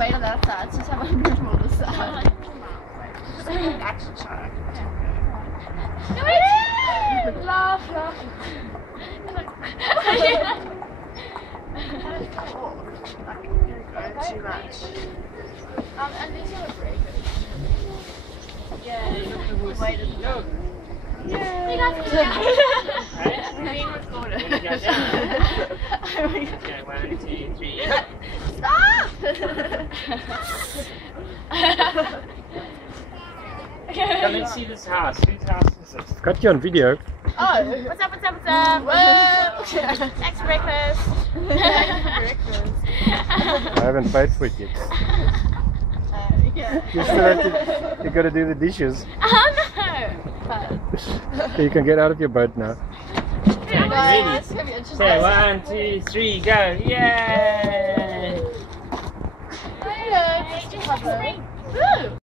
wait on that side, just have a room on the side. Action shot. Laugh, laugh. Too much. And these are breakers. Yeah, wait a minute. Yeah. You guys can go. Being recorded. Okay, 1, 2, 3. Stop! Come and see this house. Whose house is this? Got you on video. Oh, what's up, what's up, what's up? Whoa! Next breakfast. I haven't paid for it yet. Yeah. You still have to, you got to do the dishes. Oh no! So you can get out of your boat now. Okay, Guys, ready? it's gonna be interesting. Okay, 1, 2, 3, go! Yay! Hello, just cover. Woo!